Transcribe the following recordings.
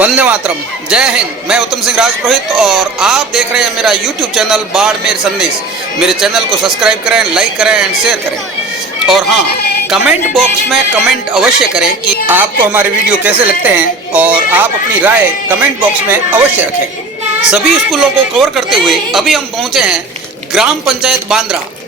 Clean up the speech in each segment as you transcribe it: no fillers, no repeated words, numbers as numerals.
वंदे मातरम। जय हिंद। मैं उत्तम सिंह राजपुरोहित और आप देख रहे हैं मेरा यूट्यूब चैनल बाड़मेर संदेश। मेरे चैनल को सब्सक्राइब करें, लाइक करें एंड शेयर करें। और हाँ, कमेंट बॉक्स में कमेंट अवश्य करें कि आपको हमारे वीडियो कैसे लगते हैं और आप अपनी राय कमेंट बॉक्स में अवश्य रखें। सभी स्कूलों को कवर करते हुए अभी हम पहुँचे हैं ग्राम पंचायत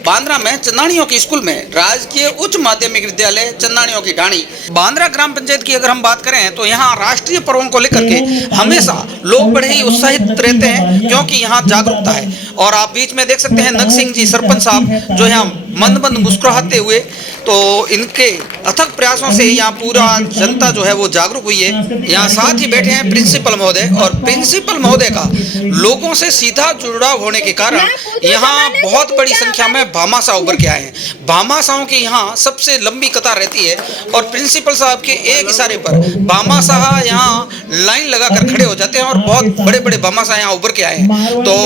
बांद्रा में चंदानियों की स्कूल में राजकीय उच्च माध्यमिक विद्यालय चंदानियों की ढाणी बांद्रा ग्राम पंचायत की अगर हम बात करें तो यहाँ राष्ट्रीय पर्वों को लेकर के हमेशा लोग बड़े ही उत्साहित रहते हैं क्योंकि यहाँ जागरूकता है। और आप बीच में देख सकते हैं नग सिंह जी सरपंच साहब जो यहाँ मंद मंद मुस्कुराते हुए, तो इनके अथक प्रयासों से यहाँ पूरा जनता जो है वो जागरूक हुई है। यहाँ साथ ही बैठे हैं प्रिंसिपल महोदय और प्रिंसिपल महोदय का लोगों से सीधा जुड़ाव होने के कारण यहाँ बहुत बड़ी संख्या में भामाशाह उभर के आए हैं। भामाशाहों की यहाँ सबसे लंबी कतार रहती है और प्रिंसिपल साहब के एक इशारे पर भामाशाह यहाँ लाइन लगाकर खड़े हो जाते हैं और बहुत बड़े बड़े भामाशाह यहाँ उभर के आए हैं। तो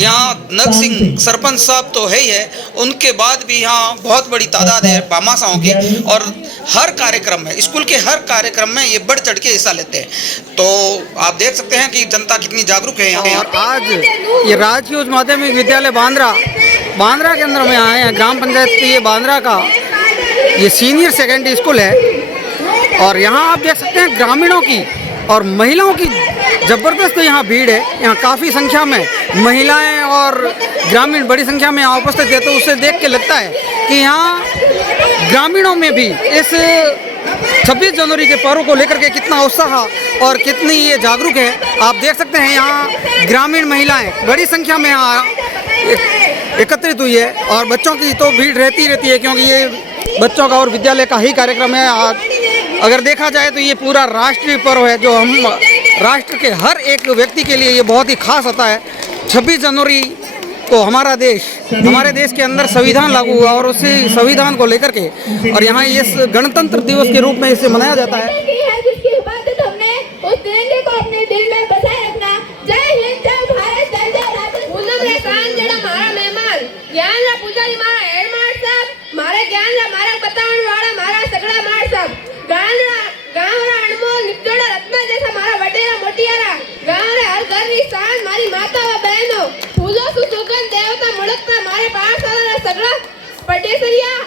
यहाँ नग सिंह सरपंच साहब तो है ही है, उनके बाद भी यहाँ बहुत बड़ी तादाद है भामाशाहों की और हर कार्यक्रम में, स्कूल के हर कार्यक्रम में ये बढ़ चढ़ के हिस्सा लेते हैं। तो आप देख सकते हैं कि जनता कितनी जागरूक है यहाँ। और आज ये राजकीय उच्च माध्यमिक विद्यालय बांद्रा के अंदर में आए हैं। ग्राम पंचायत की ये बांद्रा का ये सीनियर सेकेंडरी स्कूल है और यहाँ आप देख सकते हैं ग्रामीणों की और महिलाओं की ज़बरदस्त यहाँ भीड़ है। यहाँ काफ़ी संख्या में महिलाएं और ग्रामीण बड़ी संख्या में यहाँ उपस्थित है। तो उससे देख के लगता है कि यहाँ ग्रामीणों में भी इस 26 जनवरी के पर्व को लेकर के कितना उत्साह और कितनी ये जागरूक है। आप देख सकते हैं यहाँ ग्रामीण महिलाएं बड़ी संख्या में यहाँ एकत्रित हुई है और बच्चों की तो भीड़ रहती है क्योंकि ये बच्चों का और विद्यालय का ही कार्यक्रम है। अगर देखा जाए तो ये पूरा राष्ट्रीय पर्व है जो हम राष्ट्र के हर एक व्यक्ति के लिए ये बहुत ही खास होता है। 26 जनवरी को हमारे देश के अंदर संविधान लागू हुआ और उसी संविधान को लेकर के और यहाँ ये गणतंत्र दिवस के रूप में इसे मनाया जाता है।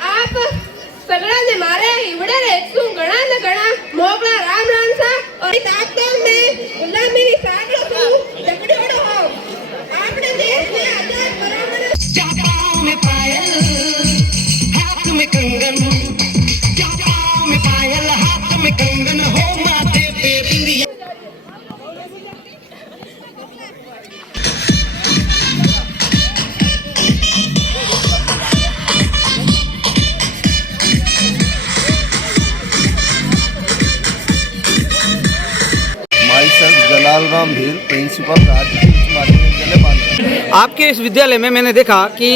आप सगळा ने मारे इवडे रे एकसू गणा न गणा मोगला राम राम सा और ताकत में गुलामी नी सागलो तू जगड़ोड़ो हो आपने देश में आजाद परमाणु जापाओ में पायल हाथ में कंगन, जापाओ में पायल हाथ में कंगन हो माथे पे बिंदिया। जलालराम भील, प्रिंसिपल राजकीय उच्च माध्यमिक विद्यालय बांद्रा। आपके इस विद्यालय में मैंने देखा कि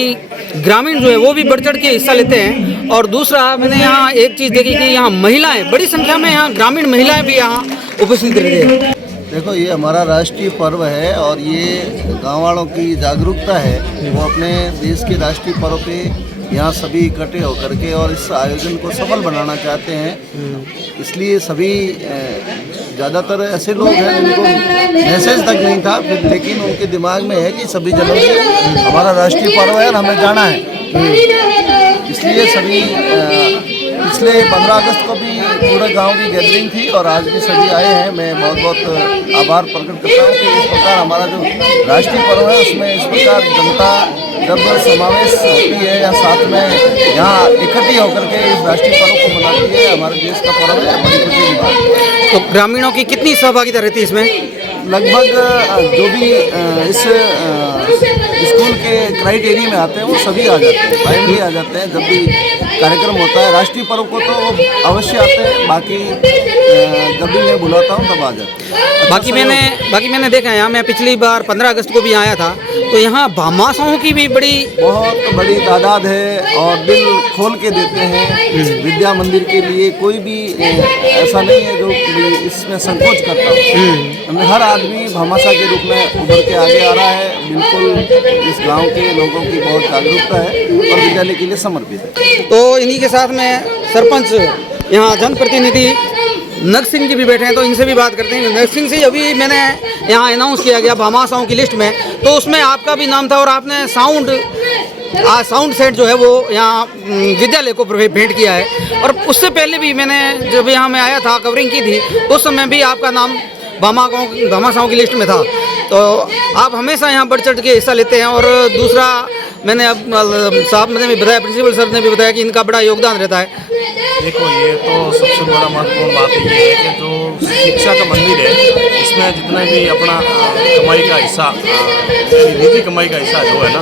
ग्रामीण जो है वो भी बढ़ चढ़ के हिस्सा लेते हैं और दूसरा मैंने यहाँ एक चीज़ देखी कि यहाँ महिलाएं बड़ी संख्या में, यहाँ ग्रामीण महिलाएं भी यहाँ उपस्थित रहती है। देखो, ये हमारा राष्ट्रीय पर्व है और ये गाँव वालों की जागरूकता है। वो अपने देश के राष्ट्रीय पर्व पे यहाँ सभी इकट्ठे होकर के और इस आयोजन को सफल बनाना चाहते हैं। इसलिए सभी ज़्यादातर ऐसे लोग हैं जिनको मैसेज तक नहीं था, लेकिन उनके दिमाग में है कि 26 जनवरी हमारा राष्ट्रीय पर्व है और हमें जाना है। इसलिए सभी पिछले 15 अगस्त को भी पूरे गांव की गैदरिंग थी और आज भी सभी आए हैं। मैं बहुत बहुत आभार प्रकट करता हूँ कि इस प्रकार हमारा जो राष्ट्रीय पर्व है उसमें इस प्रकार जनता जब समावेश होती है या साथ में यहाँ इकट्ठी होकर के इस राष्ट्रीय पर्व को मनाती है, हमारे देश का पर्व है, बड़ी खुशी की बात है। तो ग्रामीणों की कितनी सहभागिता रहती है इसमें? लगभग जो भी इस स्कूल के क्राइटेरिया में आते हैं वो सभी आ जाते हैं, टाइमली आ जाते हैं। जब भी कार्यक्रम होता है राष्ट्रीय पर्व को तो अवश्य आते हैं, बाकी जब भी मैं बुलाता हूँ तब आ जाते हैं। बाकी मैंने देखा है यहाँ, मैं पिछली बार 15 अगस्त को भी आया था तो यहाँ भामाशाहों की भी बहुत बड़ी तादाद है और दिल खोल के देते हैं विद्या मंदिर के लिए। कोई भी ऐसा नहीं है जो इसमें संकोच करता हो। हर आदमी भामाशाह के रूप में उभर के आगे आ रहा है। बिल्कुल इस गांव के लोगों की बहुत जागरूकता है और विद्यालय के लिए समर्पित है। तो इन्हीं के साथ में सरपंच, यहाँ जनप्रतिनिधि नग सिंह जी भी बैठे हैं, तो इनसे भी बात करते हैं। नग सिंह जी, अभी मैंने यहाँ अनाउंस किया गया भामाशाहों की लिस्ट में, तो उसमें आपका भी नाम था और आपने साउंड सेट जो है वो यहाँ विद्यालय को भेंट किया है। और उससे पहले भी मैंने जब यहाँ मैं आया था, कवरिंग की थी, उस समय भी आपका नाम भामाशाहों की लिस्ट में था। तो आप हमेशा यहाँ बढ़ चढ़ के हिस्सा लेते हैं। और दूसरा, मैंने अब साहब ने भी बताया, प्रिंसिपल सर ने भी बताया कि इनका बड़ा योगदान रहता है। देखो, ये तो सबसे बड़ा महत्वपूर्ण बात ये है कि जो शिक्षा का मंदिर है, इसमें जितना भी अपना कमाई का हिस्सा, निजी कमाई का हिस्सा जो है ना,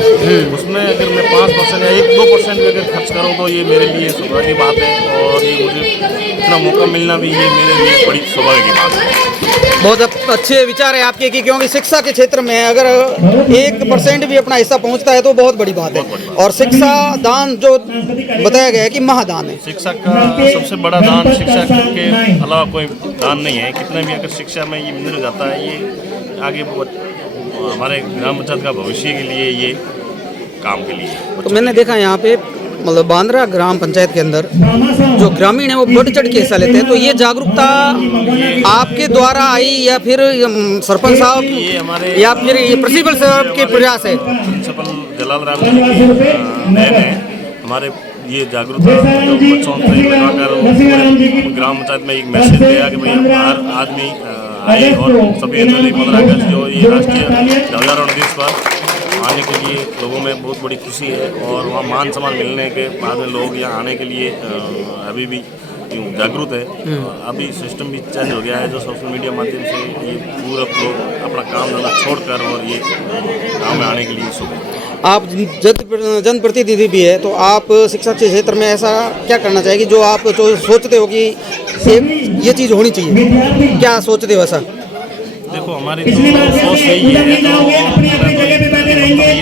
उसमें अगर मैं 5% या 1-2% भी अगर खर्च करूँ तो ये मेरे लिए सौभाग्य की बात है। और ये मुझे इतना मौका मिलना भी ये मेरे लिए बड़ी सौभाग्य की बात है। बहुत अच्छे विचार है आपके, कि क्योंकि शिक्षा के क्षेत्र में अगर 1% भी अपना हिस्सा पहुंचता है तो बहुत बड़ी बात है। और शिक्षा दान जो बताया गया है कि महादान है। शिक्षा का सबसे बड़ा दान, शिक्षा के अलावा कोई दान नहीं है। कितना भी अगर शिक्षा में ये मिल जाता है, ये आगे हमारे ग्राम पंचायत का भविष्य के लिए, ये काम के लिए। तो मैंने देखा यहाँ पे मतलब बांद्रा ग्राम पंचायत के अंदर जो ग्रामीण है वो बढ़ चढ़ के हिस्सा लेते हैं। तो ये जागरूकता आपके द्वारा आई या फिर सरपंच साहब या फिर ये प्रिंसिपल साहब के प्रयास है? प्रिंसिपल जलाल राम जी की देन है। हमारे ये जागरूकता जो बच्चों से लगाकर पूरे ग्राम पंचायत में एक मैसेज दिया कि भाई हर आदमी आए और सभी 15 अगस्त जो ये राष्ट्रीय ध्वजारोहण दिवस पर आने के लिए लोगों में बहुत बड़ी खुशी है। और वहाँ मान सम्मान मिलने के बाद में लोग यहाँ आने के लिए अभी भी जागरूक है। अभी सिस्टम भी चेंज हो गया है, जो सोशल मीडिया माध्यम से ये पूरा लोग अपना काम धंधा छोड़कर और ये गाँव में आने के लिए इच्छुक है। आप जनप्रतिनिधि भी है, तो आप शिक्षा के क्षेत्र में ऐसा क्या करना चाहिए जो आप जो सोचते हो कि ये चीज़ होनी चाहिए, क्या सोचते हो ऐसा? देखो, हमारी तो सोच यही है, तो ये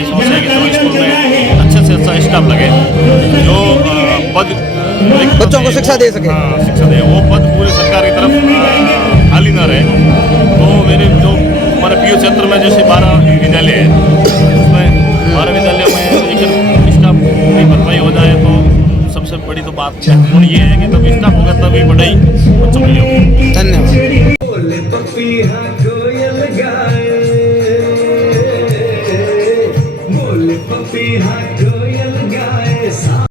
सोच है कि जो स्कूल में अच्छे से अच्छा स्टाफ लगे, जो पद बच्चों को शिक्षा दे सके। शिक्षा दे, वो पद पूरे सरकार की तरफ खाली ना रहे। तो मेरे जो हमारे पीयू क्षेत्र में जैसे 12 विद्यालय है, उसमें 12 विद्यालयों में एक स्टाफ की भरपाई हो जाए तो सबसे बड़ी तो बात महत्वपूर्ण ये है कि तब स्टाफ होगा तभी पढ़ाई बच्चों के लिए होगी। धन्यवाद। पपी हाँ कोयल गाए।